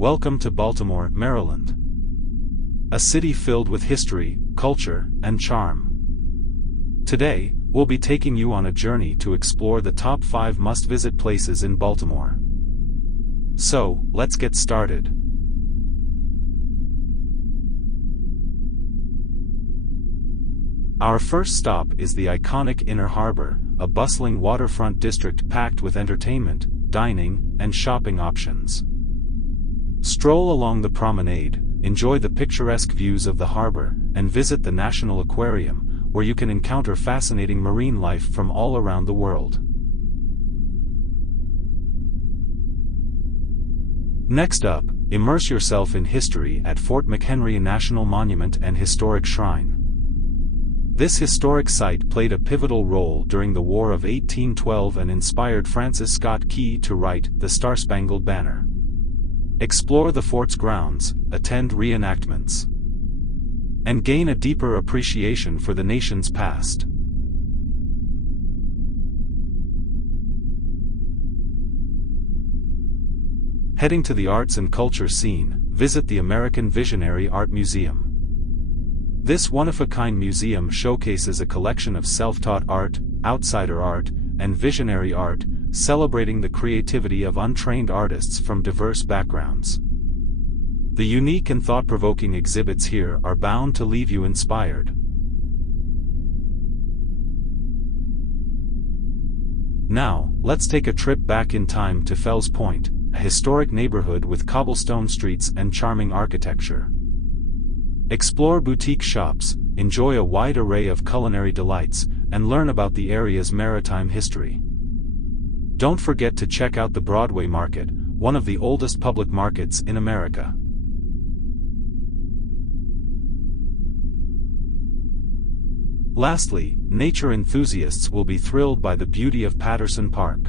Welcome to Baltimore, Maryland. A city filled with history, culture, and charm. Today, we'll be taking you on a journey to explore the top 5 must-visit places in Baltimore. So, let's get started. Our first stop is the iconic Inner Harbor, a bustling waterfront district packed with entertainment, dining, and shopping options. Stroll along the promenade, enjoy the picturesque views of the harbor, and visit the National Aquarium, where you can encounter fascinating marine life from all around the world. Next up, immerse yourself in history at Fort McHenry National Monument and Historic Shrine. This historic site played a pivotal role during the War of 1812 and inspired Francis Scott Key to write The Star-Spangled Banner. Explore the fort's grounds, attend reenactments, and gain a deeper appreciation for the nation's past. Heading to the arts and culture scene, visit the American Visionary Art Museum. This one-of-a-kind museum showcases a collection of self-taught art, outsider art, and visionary art, celebrating the creativity of untrained artists from diverse backgrounds. The unique and thought-provoking exhibits here are bound to leave you inspired. Now, let's take a trip back in time to Fells Point, a historic neighborhood with cobblestone streets and charming architecture. Explore boutique shops, enjoy a wide array of culinary delights, and learn about the area's maritime history. Don't forget to check out the Broadway Market, one of the oldest public markets in America. Lastly, nature enthusiasts will be thrilled by the beauty of Patterson Park.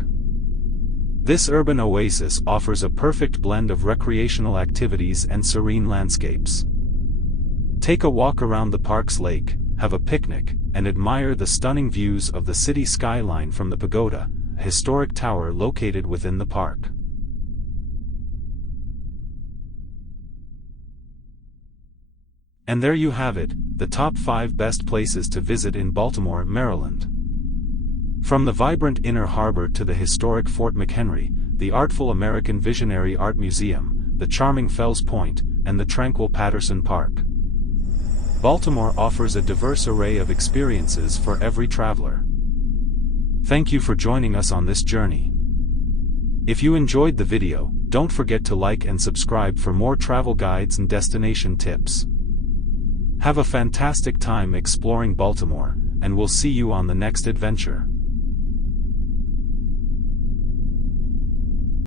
This urban oasis offers a perfect blend of recreational activities and serene landscapes. Take a walk around the park's lake, have a picnic, and admire the stunning views of the city skyline from the pagoda, a historic tower located within the park. And there you have it, the top 5 best places to visit in Baltimore, Maryland. From the vibrant Inner Harbor to the historic Fort McHenry, the artful American Visionary Art Museum, the charming Fells Point, and the tranquil Patterson Park. Baltimore offers a diverse array of experiences for every traveler. Thank you for joining us on this journey. If you enjoyed the video, don't forget to like and subscribe for more travel guides and destination tips. Have a fantastic time exploring Baltimore, and we'll see you on the next adventure.